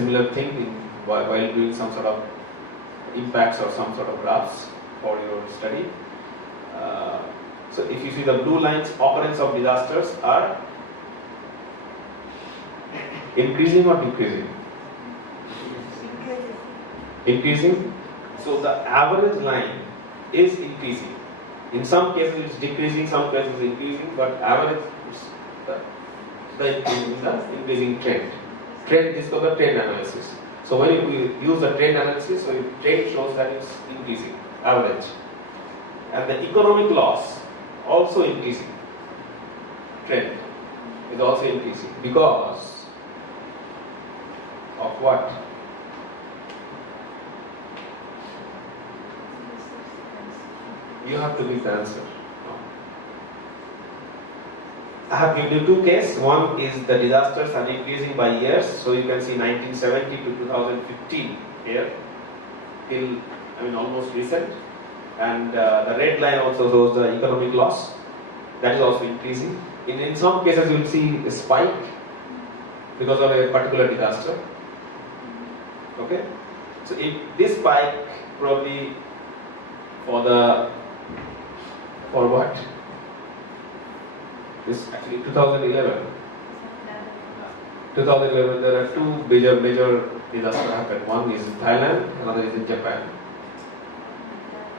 similar thing while doing some sort of impacts or some sort of graphs for your study. So if you see the blue lines, occurrence of disasters are increasing or decreasing? Increasing. So the average line is increasing. In some cases it's decreasing, some cases it's increasing, but average is the increasing trend. Trend is called the trend analysis. So when you use the trend analysis, so trend shows that it's increasing, average. And the economic loss also increasing. Trend is also increasing because of what? You have to give the answer. I have given you two cases. One is the disasters are increasing by years. So you can see 1970 to 2015 here, till almost recent. And the red line also shows the economic loss. That is also increasing. In some cases you will see a spike because of a particular disaster. Okay? So if this spike probably for what? This actually 2011. 2011 there are two major disasters happened. One is in Thailand, another is in Japan.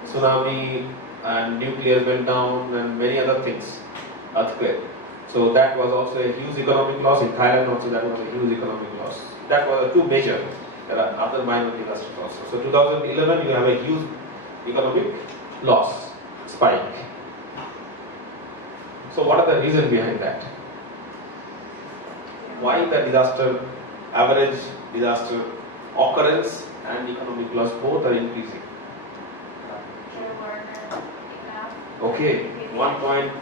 Tsunami and nuclear meltdown and many other things, earthquake. So that was also a huge economic loss. In Thailand also that was a huge economic loss. That was the two major. There are other minor disasters also. So 2011 you have a huge economic loss, spike. So what are the reasons behind that? Why the disaster, average disaster occurrence and economic loss both are increasing? Okay,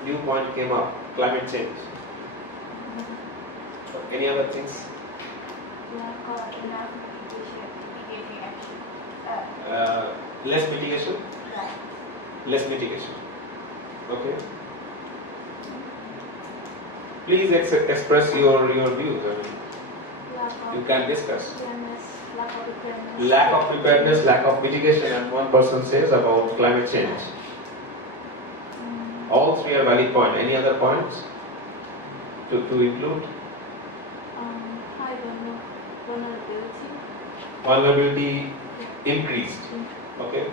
new point came up, climate change. Any other things? Less mitigation? Less mitigation. Okay. Please express your views. You can discuss. Lack of preparedness, lack of mitigation, and one person says about climate change. All three are valid points. Any other points to include? I don't know. Vulnerability. Vulnerability increased. Okay.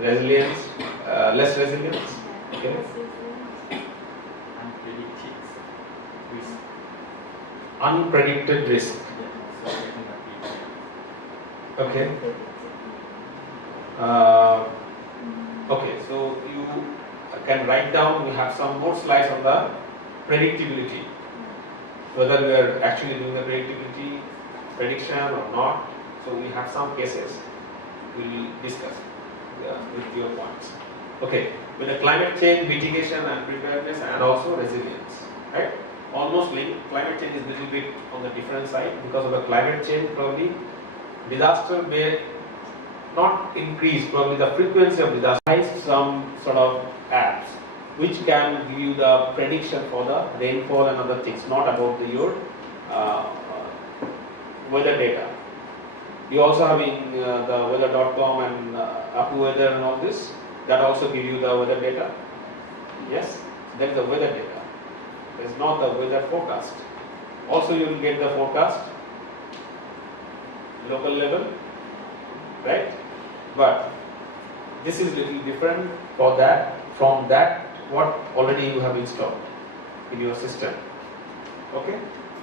Resilience, less resilience. Okay. Unpredicted risk. Okay. Okay, so you can write down, we have some more slides on the predictability. Whether we are actually doing the predictability prediction or not. So we have some cases we will discuss with your points. Okay, with the climate change, mitigation and preparedness and also resilience. Right? Almost linked. Climate change is a little bit on the different side because of the climate change. Probably disaster may not increase. Probably the frequency of disaster. Some sort of apps which can give you the prediction for the rainfall and other things. Not about your weather data. You also have in the weather.com and AccuWeather and all this. That also give you the weather data. Yes, that is the weather data. It's not the weather forecast. Also you will get the forecast local level, right? But this is little different for that from that what already you have installed in your system. Okay?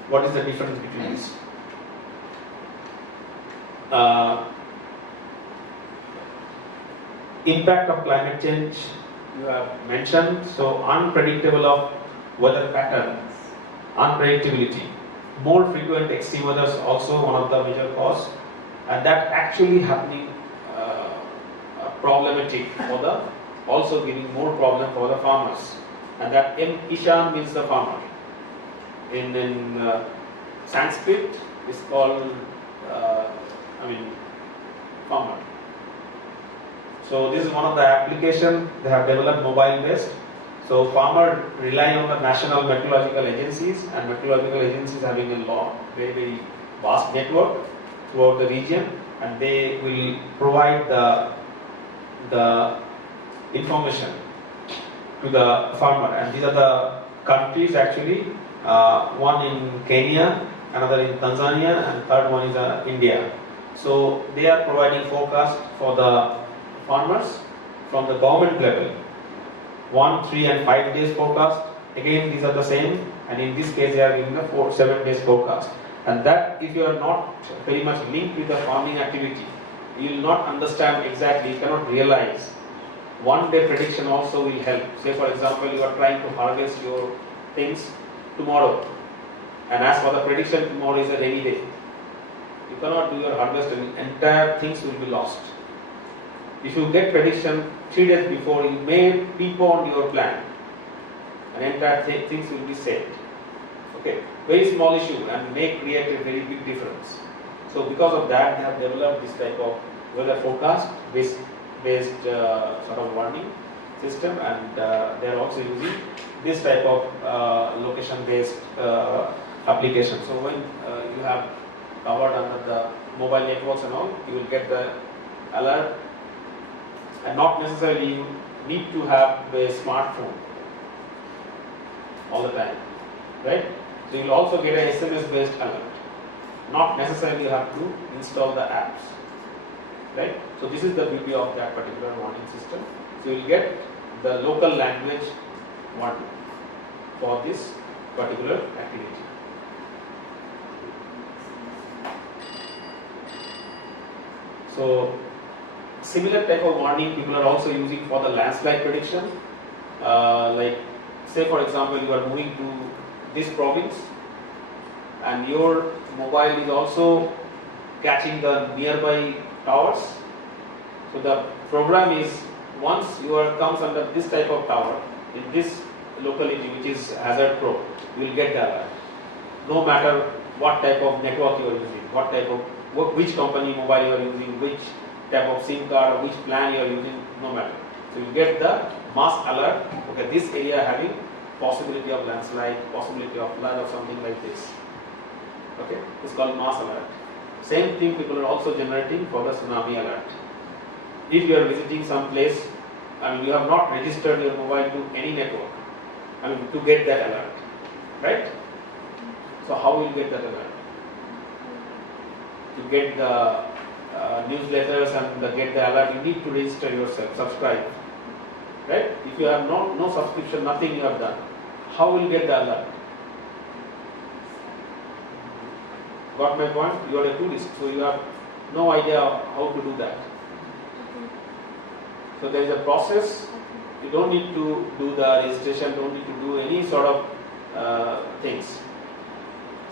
What is the difference between these? Impact of climate change you have mentioned. So unpredictable of weather patterns, unpredictability, more frequent extreme weather is also one of the major cause, and that actually happening problematic for the, also giving more problem for the farmers, and that Ishan means the farmer. In Sanskrit is called farmer. So this is one of the application they have developed mobile based. So farmer rely on the national meteorological agencies, and meteorological agencies having a very vast network throughout the region, and they will provide the information to the farmer. And these are the countries actually, one in Kenya, another in Tanzania, and third one is India. So they are providing forecast for the farmers from the government level, 1, 3 and 5 days forecast. Again, these are the same, and in this case they are giving the 7 days forecast. And that, if you are not very much linked with the farming activity, you will not understand exactly, you cannot realize. 1 day prediction also will help. Say for example, you are trying to harvest your things tomorrow, and as for the prediction, tomorrow is a rainy day. You cannot do your harvest and entire things will be lost. If you get prediction 3 days before, you may prepone your plan and entire things will be saved. Okay, very small issue and may create a very big difference. So because of that, they have developed this type of weather forecast based sort of warning system, and they are also using this type of location based application. So when you have covered under the mobile networks and all, you will get the alert, and not necessarily you need to have a smartphone all the time, right? So you will also get an SMS based alert. Not necessarily you have to install the apps, right? So this is the beauty of that particular warning system. So you will get the local language warning for this particular activity. So similar type of warning people are also using for the landslide prediction. Like say for example, you are moving to this province and your mobile is also catching the nearby towers. So the program is, once you comes under this type of tower in this locality, which is hazard pro, you will get the alert. No matter what type of network you are using, what type of which company mobile you are using, which type of SIM card or which plan you are using, no matter. So you get the mass alert. Okay, this area having possibility of landslide, possibility of flood or something like this. Okay, it's called mass alert. Same thing people are also generating for the tsunami alert. If you are visiting some place and you have not registered your mobile to any network, to get that alert, right? So how will you get that alert? To get the newsletters and get the alert, you need to register yourself, subscribe, right? If you have no subscription, nothing you have done, how will you get the alert? Got my point? You are a tourist, so you have no idea how to do that. So there is a process. You don't need to do the registration, don't need to do any sort of things.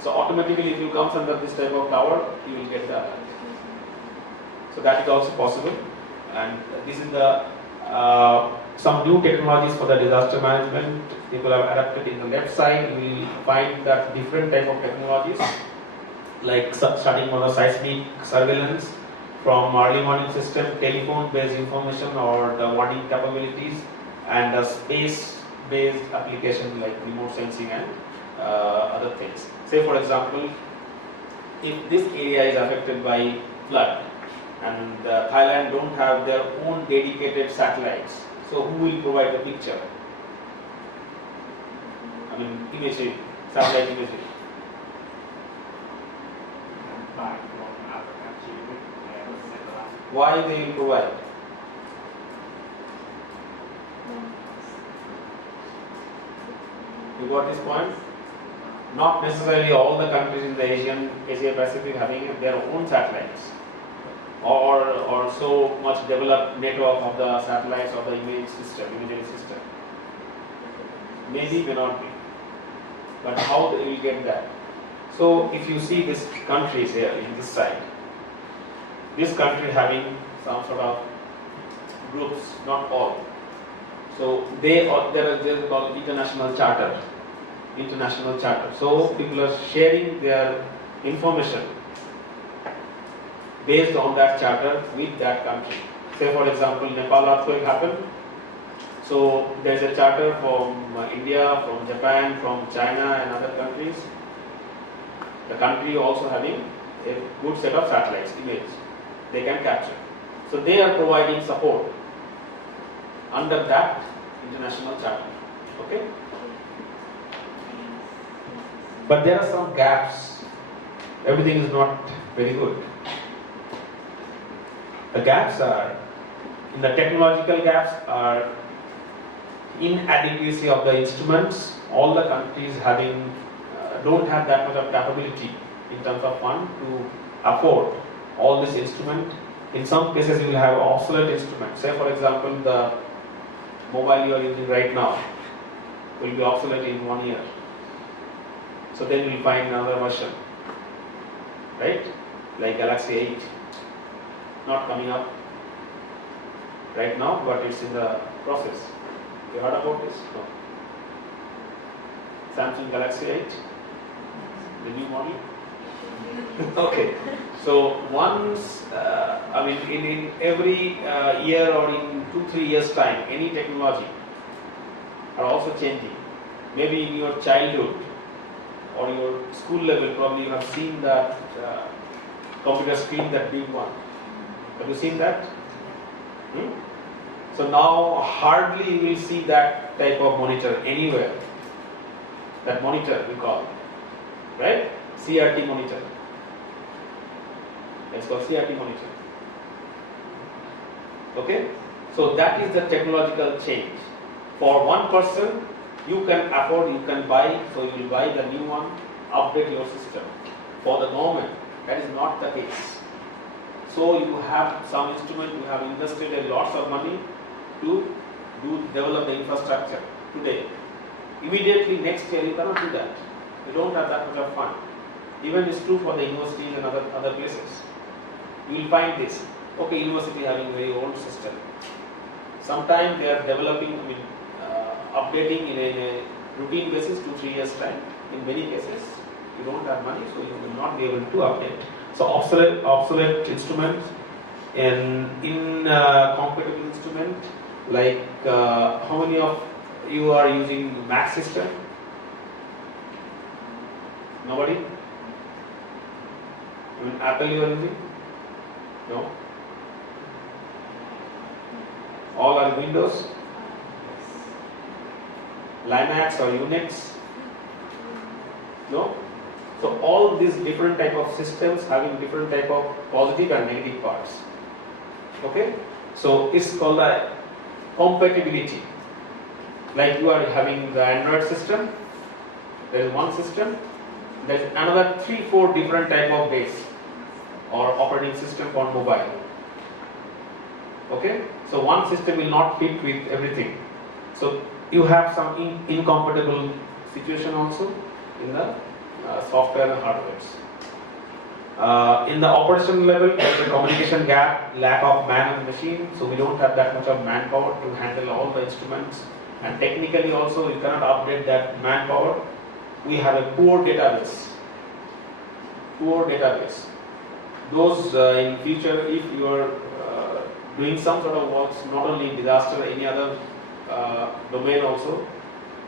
So automatically if you come under this type of tower, you will get the alert. So that is also possible. And this is the some new technologies for the disaster management. People have adapted in the left side. You will find that different type of technologies, like starting from the seismic surveillance, from early warning system, telephone-based information or the warning capabilities, and the space-based application like remote sensing and other things. Say for example, if this area is affected by flood and Thailand don't have their own dedicated satellites, so who will provide the picture? Imagery, satellite imagery. Why they will provide? You got this point? Not necessarily all the countries in the Asia Pacific having their own satellites or so much developed network of the satellites or the imagery system. Maybe, may not be. But how they will get that? So if you see these countries here in this side, this country having some sort of groups, not all. So there is called international charter. So people are sharing their information based on that charter with that country. Say for example, Nepal earthquake happened. So there's a charter from India, from Japan, from China and other countries. The country also having a good set of satellites, images they can capture. So they are providing support under that international charter. Okay? But there are some gaps. Everything is not very good. The gaps are, in the technological gaps are inadequacy of the instruments. All the countries don't have that much of capability in terms of fund to afford all this instrument. In some cases you will have obsolete instruments. Say for example, the mobile you are using right now will be obsolete in 1 year. So then you will find another version, right? Like Galaxy 8, not coming up right now, but it's in the process. You heard about this? No. Samsung Galaxy 8, the new model. Okay, so once, in every year or in 2-3 years time, any technology are also changing. Maybe in your childhood or your school level, probably you have seen that computer screen, that big one. Have you seen that? So now hardly you will see that type of monitor anywhere. That monitor we call, right? CRT monitor. It's called CRT monitor. Okay? So that is the technological change. For one person, you can afford, you can buy, so you will buy the new one, update your system. For the government, that is not the case. So you have some instrument, you have invested a lots of money to develop the infrastructure today. Immediately next year you cannot do that. You don't have that much of fund. Even it's true for the universities and other places. You will find this. Okay, university having very old system. Sometimes they are developing, updating in a routine basis 2-3 years time. In many cases, you don't have money, so you will not be able to update. So obsolete instruments in compatible instrument, like how many of you are using Mac system? Nobody? Apple you are using? No? All are Windows? Linux or Unix? No? So all these different type of systems having different type of positive and negative parts. Okay? So it's called a compatibility. Like you are having the Android system, there is one system, there is another 3-4 different type of base or operating system for mobile. Okay? So one system will not fit with everything. So you have some incompatible situation also in the software and hardware. In the operational level, there is a communication gap, lack of man and machine, so we don't have that much of manpower to handle all the instruments. And technically also, you cannot update that manpower. We have a poor database. Those in future, if you are doing some sort of works, not only in disaster, any other domain also,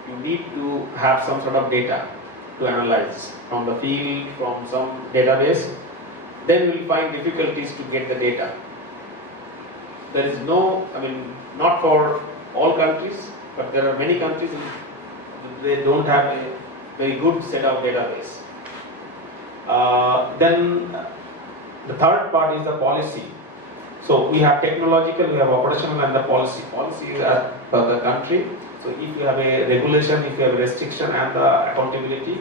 you need to have some sort of data to analyze from the field, from some database. Then you will find difficulties to get the data. There is no, not for all countries, but there are many countries they don't have a very good set of database. Then the third part is the policy. So we have technological, we have operational, and the policy. Policy is for the country. So if you have a regulation, if you have a restriction and the accountability.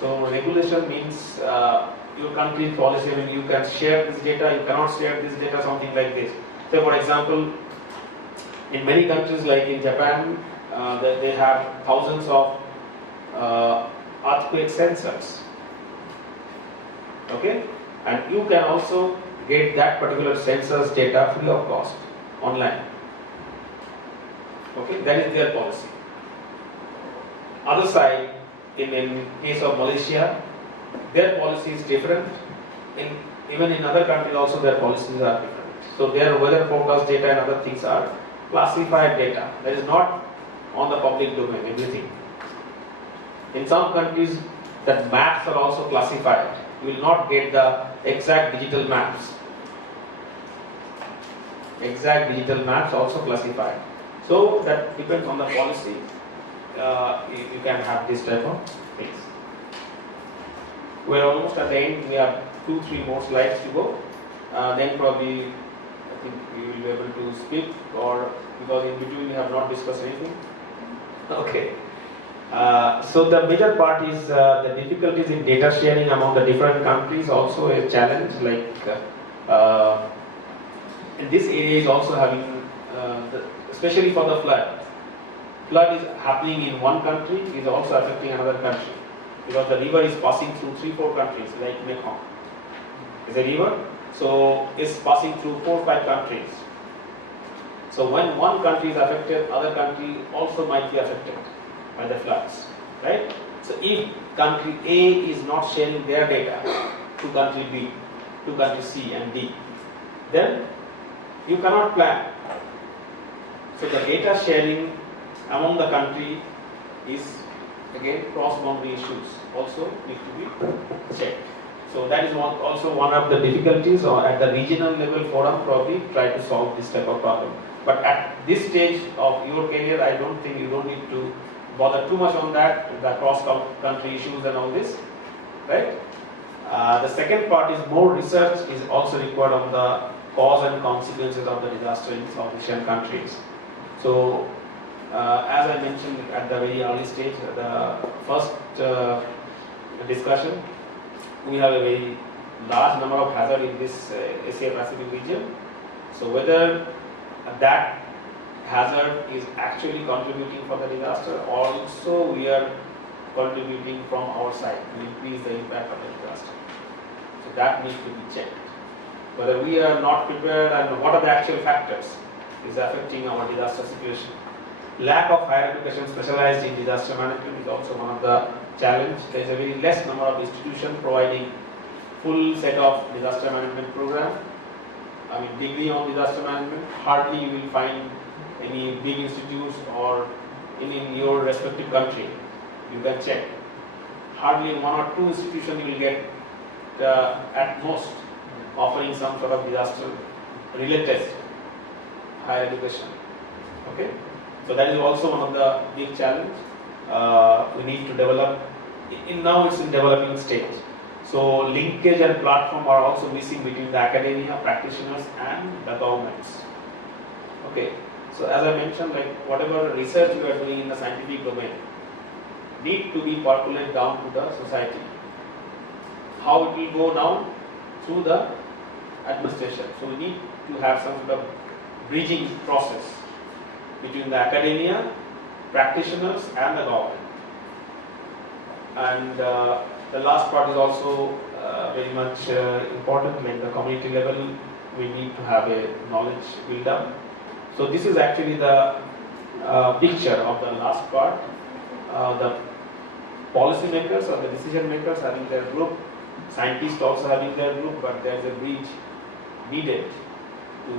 So regulation means your country's policy. You can share this data, you cannot share this data, something like this. So for example, in many countries like in Japan, they have thousands of earthquake sensors. Okay, and you can also get that particular sensor's data free of cost online. Okay, that is their policy. Other side, in case of Malaysia, their policy is different. Even in other countries also their policies are different. So their weather forecast data and other things are classified data. That is not on the public domain, everything. In some countries, that maps are also classified. You will not get the exact digital maps. Exact digital maps also classified. So that depends on the policy. You can have this type of things. We're almost at the end. We have 2-3 more slides to go. Then probably I think we will be able to speak, or because in between we have not discussed anything. Okay. So the major part is the difficulties in data sharing among the different countries, also a challenge. In this area is also having, especially for the flood. Flood is happening in one country, is also affecting another country, because the river is passing through 3-4 countries, like Mekong. It's a river, so it's passing through 4-5 countries. So when one country is affected, other country also might be affected by the floods, right? So if country A is not sharing their data to country B, to country C and D, then you cannot plan. So the data sharing among the country is again cross-boundary issues also need to be checked. So that is also one of the difficulties, or at the regional level forum probably try to solve this type of problem. But at this stage of your career, I don't think you don't need to bother too much on that, the cross-country issues and all this, right? The second part is more research is also required on the cause and consequences of the disaster in South Asian countries. So, as I mentioned at the very early stage, the first discussion, we have a very large number of hazards in this Asia Pacific region. So whether that hazard is actually contributing for the disaster, or also we are contributing from our side to increase the impact of the disaster. So that needs to be checked. Whether we are not prepared and what are the actual factors is affecting our disaster situation. Lack of higher education specialized in disaster management is also one of the challenge. There is a very less number of institutions providing full set of disaster management program. I mean, degree on disaster management. Hardly you will find any big institutes, or in your respective country. You can check. Hardly in 1 or 2 institutions you will get at most offering some sort of disaster related higher education. Okay, so that is also one of the big challenge. We need to develop. Now it's in developing stage. So linkage and platform are also missing between the academia, practitioners, and the governments. Okay. So as I mentioned, like whatever research you are doing in the scientific domain need to be percolated down to the society. How it will go down? Through the administration. So we need to have some sort of bridging process between the academia, practitioners, and the government. And the last part is also very much important, like the community level, we need to have a knowledge build up. So this is actually the picture of the last part. The policy makers or the decision makers having their group, scientists also having their group, but there is a bridge needed to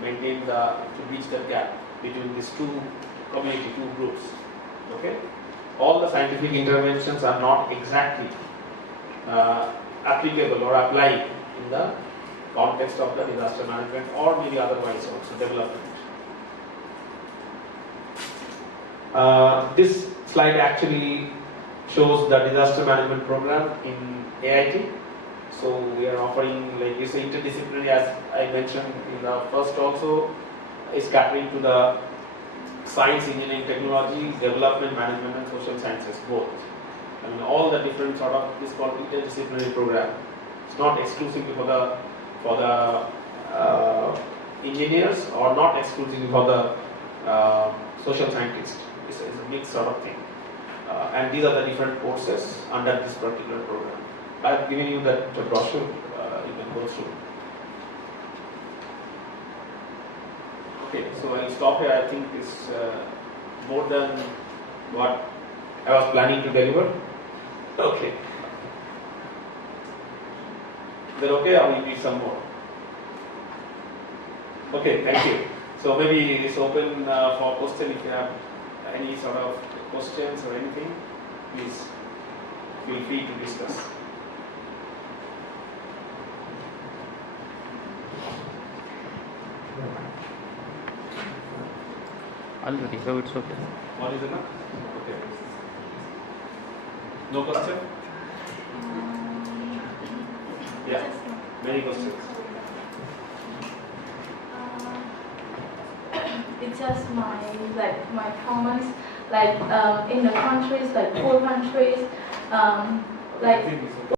maintain to bridge the gap between these two groups. Okay, all the scientific interventions are not exactly applicable or applying in the context of the disaster management, or maybe otherwise also development. This slide actually shows the disaster management program in AIT. So we are offering, like this interdisciplinary, as I mentioned in the first also, is catering to the science, engineering, technology, development, management, and social sciences, both. I mean, all the different sort of, this is called interdisciplinary program. It's not exclusively for the engineers, or not exclusively for the social scientists. It's a mixed sort of thing. And these are the different courses under this particular program. I've given you that brochure, you can go through. Okay, so I'll stop here. I think it's more than what I was planning to deliver. Okay. Is that okay, or we need some more? Okay, thank you. So maybe it's open for question. If you have any sort of questions or anything, please feel free to discuss. Already, so it's okay. All is enough? Okay. No question? Yeah. Many questions. It's just my comments, in the countries, like poor countries, like